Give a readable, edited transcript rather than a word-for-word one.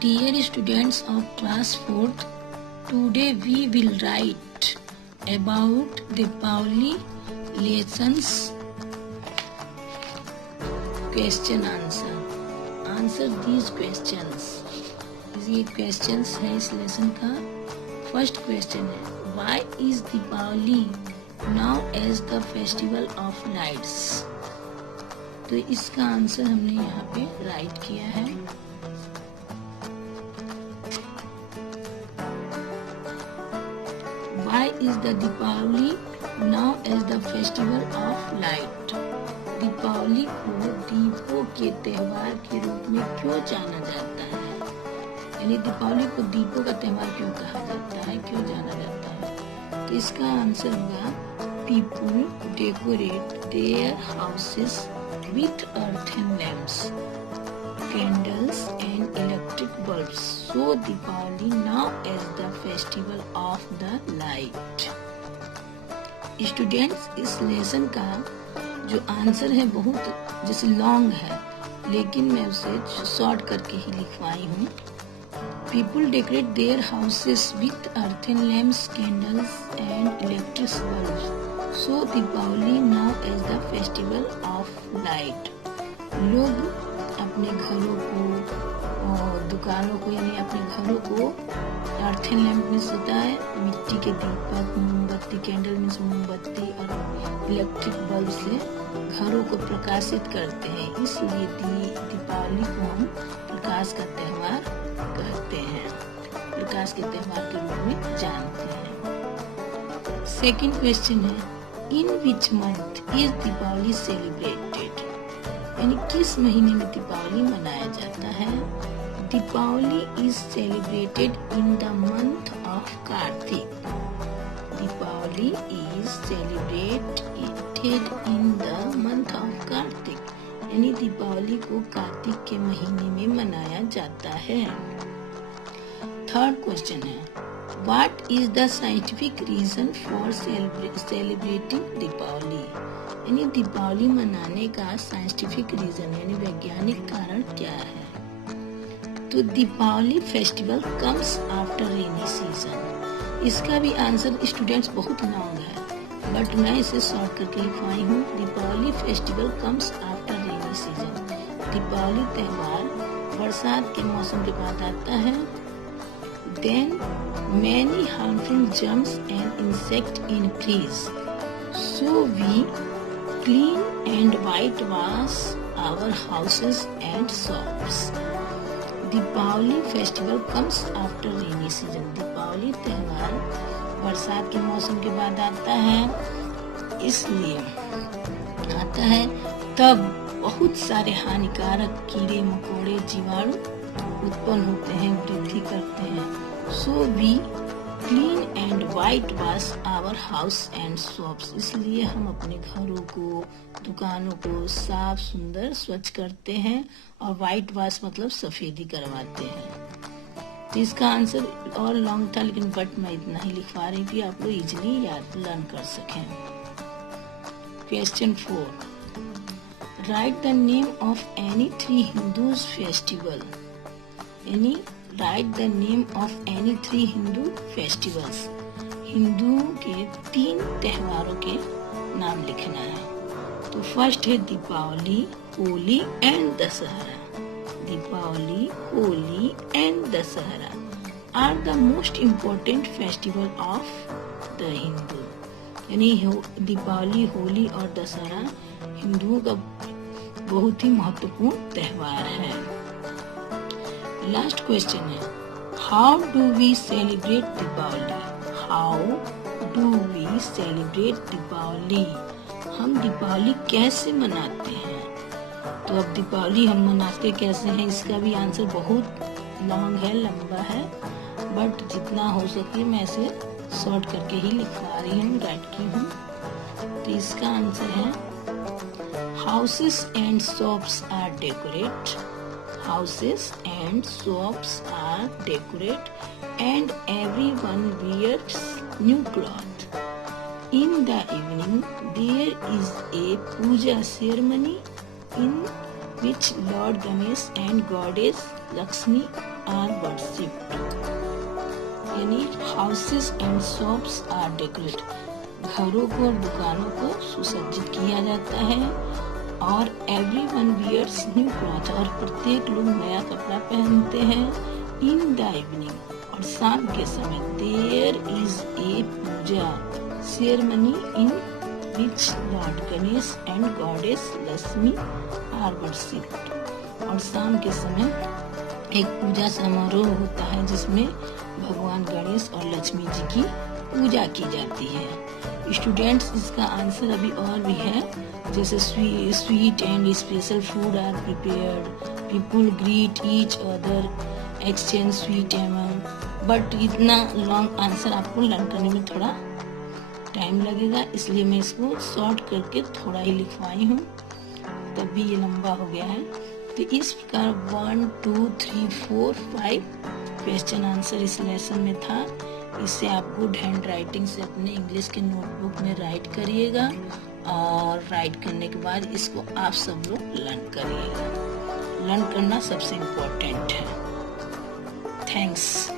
Dear students of class 4th, today we will write about the Pauli lessons question answer. Answer these questions. ये questions है इस lesson का. First question है, why is Deepavali now as the festival of lights? तो इसका answer हमने यहाँ पे राइट किया है. Why is the Deepavali now as the festival of light? Deepawali को दीपों के त्योहार के रूप में क्यों जाना जाता है? यानी दीपावली को दीपों का त्योहार क्यों कहा जाता है, क्यों जाना जाता है? तो इसका आंसर होगा, people decorate their houses with earthen lamps, candles and electric bulbs. So Deepavali now as the festival of the light. Students, इस लेसन का जो आंसर है बहुत जैसे लॉन्ग है, लेकिन मैं उसे शॉर्ट करके ही लिखवाई हूँ. People decorate their houses with earthen lamps, candles and electric bulbs. So Deepavali now as the festival of light. लोग अपने घरों को और दुकानों को यानी अपने घरों को अर्थन लैंप में सजाए, मिट्टी के दीपक, मोमबत्ती, कैंडल में मोमबत्ती और इलेक्ट्रिक बल्ब से घरों को प्रकाशित करते हैं. इसलिए दीपावली को हम प्रकाश का त्योहार कहते हैं, प्रकाश के त्योहार के रूप में जानते हैं. सेकंड क्वेश्चन है, in which month is Deepawali celebrated? यानी किस महीने में दीपावली मनाया जाता है? Deepawali is celebrated in the month of Kartik. Deepawali is celebrated in the month of Kartik. यानी दीपावली को कार्तिक के महीने में मनाया जाता है. थर्ड क्वेश्चन है, what is the scientific reason for celebrating Deepawali? यानी दीपावली मनाने का साइंटिफिक रीजन यानी वैज्ञानिक कारण क्या है? तो Deepawali festival comes after rainy season. इसका भी आंसर स्टूडेंट्स बहुत लॉन्ग है, बट मैं इसे शॉर्ट करके लिखवाई हूँ. Deepawali festival comes after rainy season. Deepawali त्योहार बरसात के मौसम के बाद आता है. Then many harmful germs and insect increase, so we clean and whitewash our houses and shops. Deepawali festival comes after rainy season. Deepawali त्योहार बरसात के मौसम के बाद आता है, इसलिए आता है तब बहुत सारे हानिकारक कीड़े मकोड़े जीवाणु उत्पन्न होते हैं, वृद्धि करते हैं. So we clean and whitewash our house and shops. इसलिए हम अपने घरों को, दुकानों को साफ सुंदर स्वच्छ करते हैं और वाइट वॉश मतलब सफेदी करवाते हैं. तो इसका आंसर और लॉन्ग था, लेकिन बट मैं इतना ही लिखवा रही थी, आप लोग इजिली याद लर्न कर सकें. Question 4, write the name of any 3 Hindus festival. यानी write the name of any 3 Hindu festivals. हिंदुओं के 3 त्योहारों के नाम लिखना है. तो फर्स्ट है Deepawali, Holi and Dussehra. Deepawali, Holi and Dussehra are the most important festival of the Hindu. यानी दीपावली, होली और दशहरा हिंदुओं का बहुत ही महत्वपूर्ण त्योहार है. लास्ट क्वेश्चन है, how do we celebrate Deepawali? How do we celebrate Deepawali? हम दीपावली कैसे मनाते हैं? तो अब दीपावली हम मनाते कैसे हैं, इसका भी आंसर बहुत लॉन्ग है, लंबा है, बट जितना हो सके मैं इसे शॉर्ट करके ही लिखवा रही हूँ, राइट की हूँ. तो इसका आंसर है, houses and shops are decorate. Houses and shops are decorated and everyone wears new clothes. In the evening, there is a puja ceremony in which Lord Ganesh and Goddess Lakshmi are worshipped, यानी houses and shops are decorate, घरों को और दुकानों को सुसज्जित किया जाता है। और everyone wears new clothes, और प्रत्येक लोग नया कपड़ा पहनते हैं। इन द इवनिंग, और शाम के समय, there is a puja ceremony in which Lord Ganesh and Goddess Lakshmi are worshipped, और शाम के समय एक पूजा समारोह होता है जिसमें भगवान गणेश और लक्ष्मी जी की पूजा की जाती है। स्टूडेंट्स, इसका आंसर अभी और भी है, जैसे sweet and special food are prepared, people greet each other, exchange sweet among, but इतना लॉन्ग आंसर आपको लर्न करने में थोड़ा टाइम लगेगा, इसलिए मैं इसको शॉर्ट करके थोड़ा ही लिखवाई हूँ, तब भी ये लंबा हो गया है। तो इस प्रकार 1 2 3 4 5 क्वेश्चन आंसर इस लेसन में था। इसे आप गुड हैंड राइटिंग से अपने इंग्लिश के नोटबुक में राइट करिएगा, और राइट करने के बाद इसको आप सब लोग लर्न करिएगा। लर्न करना सबसे इम्पोर्टेंट है। थैंक्स।